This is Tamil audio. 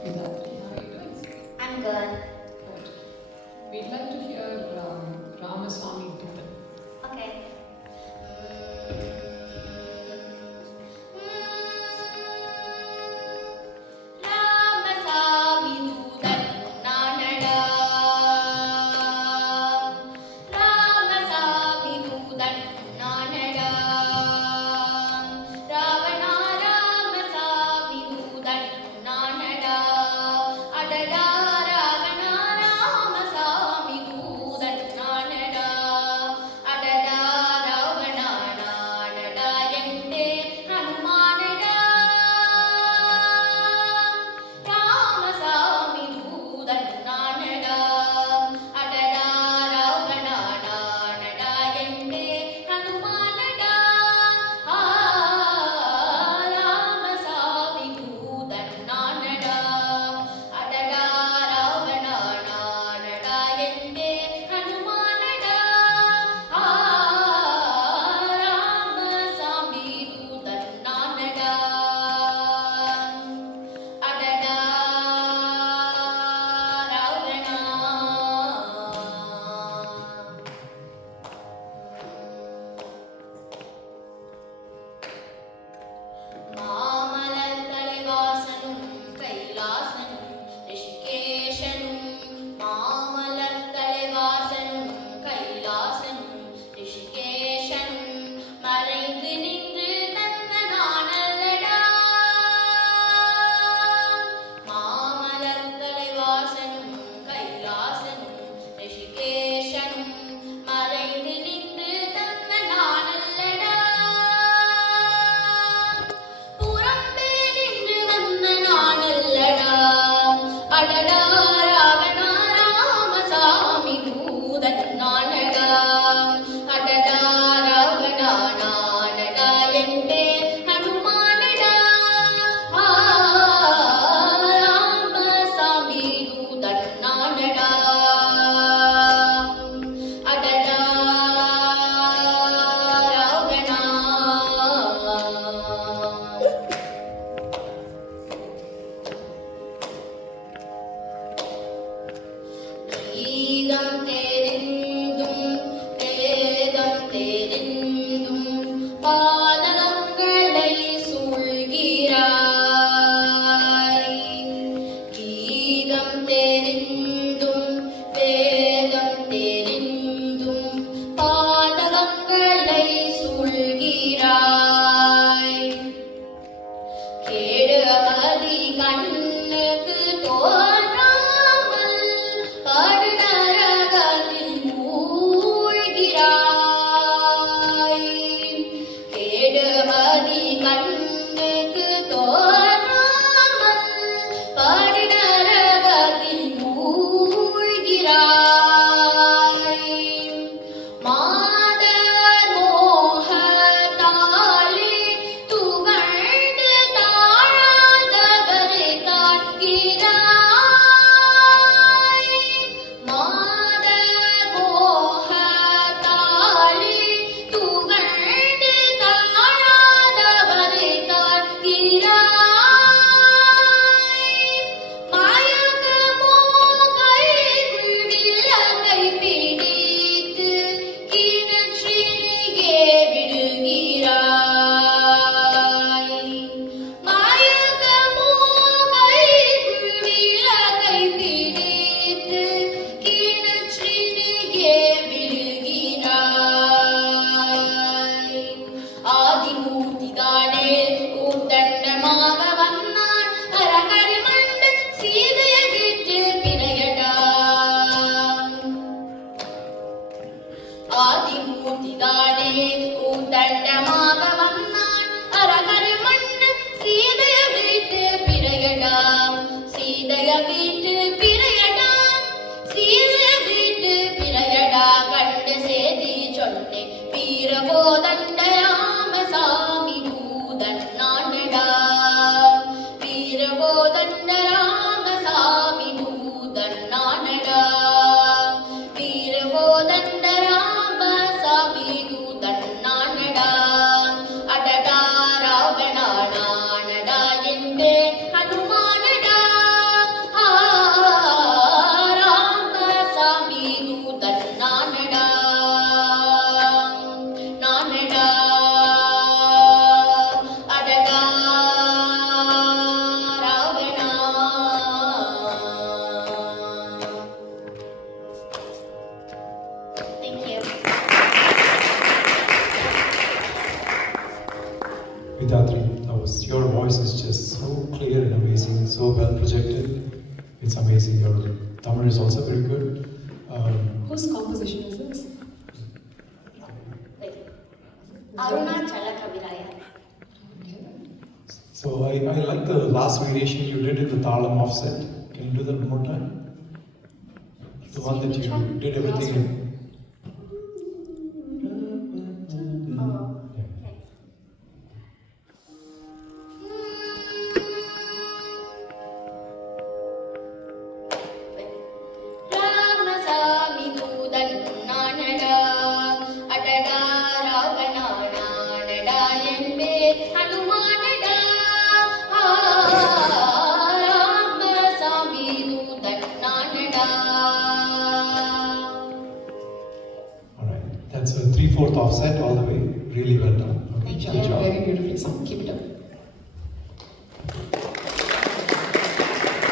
Exactly. How are you doing? I'm good. Good. We'd like to hear Ramaswamy Dutan. Okay. Ramasamy தூதன் நானடா ராமசாமி தூதன் நானடா ராவணா ராமசாமி தூதன் நானடா அடடா ராவணா ராமசாமி தூதன் நானடா அடடா ராவணா நானடா என்டே ஹனுமானடா ராமசாமி தூதன் நானடா அடடா ராவணா நானடா என்டே ஹனுமானடா ராமசாமி தூதன் நானடா அடடா ராவணா நானடா என்டே ஹனுமானடா ராமசாமி தூதன் நானடா அடடா ராவணா மாமலர் தலைவாசனும் கைலாசனும் ரிஷிகேஷனும் மாமலர் தலைவாசனும் கைலாசனும் ரிஷிகேஷனும் மறைந்து நின்று தந்த நானல்லடா மாமலர் தலைவாசனும் கைலாசனும் ரிஷிகேஷனும் மறைந்து நின்று தந்த நானல்லடா புறம்பே நின்று வந்த நானல்லடா அடடா ராவணா ராமசாமி தூதன் நானடா அடடா ராவணா நானடா என்டே ஹனுமானடா ராமசாமி தூதன் நானடா அடடா ராவணா ஈகம் தெரிந்தும் வேதம் தெரிந்தும் பாதகங்களை சூழ்கிறாய் ஈகம் தெரிந்தும் வேதம் தெரிந்தும் பாதகங்களை சூழ்கிறாய் கேடு அமதி கண்ணுக்கு தோன்றாமல் படு நரகத்தில் மூழ்கிறாய் கேடு அமதி கண்ணுக்கு தோன்றாமல் படு நரகத்தில் மூழ்கிறாய் மாதர் மோகத்தாலே துவழ்ந்து தாழாதவரை காண்கிறாய் மாதர் மோகத்தாலே துவழ்ந்து தாழாதவரை காண்கிறாய் மாயக்கமோ கைவிடலை பிடித்து கிணற்றிலே விடுகிறாய் மாயக்கமோ கைவிடலை பிடித்து கிணற்றிலே விடுகிறாய் ஆதிமூர்த்தி தானே ஊர்தண்டமாக வந்தான் அரகரிமண்டு சீதையை விட்டு பிணையடா ஆதிமூர்த்தி தானே ஊர்தண்டமாக வந்தான் அரகரிமண்டு சீதையை விட்டு பிணையடா சீதையை விட்டு பிணையடா சீதையை விட்டு பிணையடா கண்ட சேதி சொன்னேன் வீரபோதண்ட ராமசாமி தூதன் நானடா வீரபோதண்ட ராமசாமி தூதன் நானடா வீரபோதண்ட ராமசாமி தூதன் நானடா அடடா Ravana நானடா என்டே ஹனுமானடா it's amazing. Your Tamil is also very good. Whose composition is this? Arunachal கவிராயா. So I like the last variation you did in the Thalam offset. Can you do that one more time? The one that you did everything in. Ramasamy தூதன் நானடா, அடடா ராவணானடா என்பே ஹனுமானடா. ராமசாமி தூதன் நானடா. Alright, that's a 3/4 offset all the way. Really well done. Okay, Thank good you. job. Very beautifully sung. Keep it up.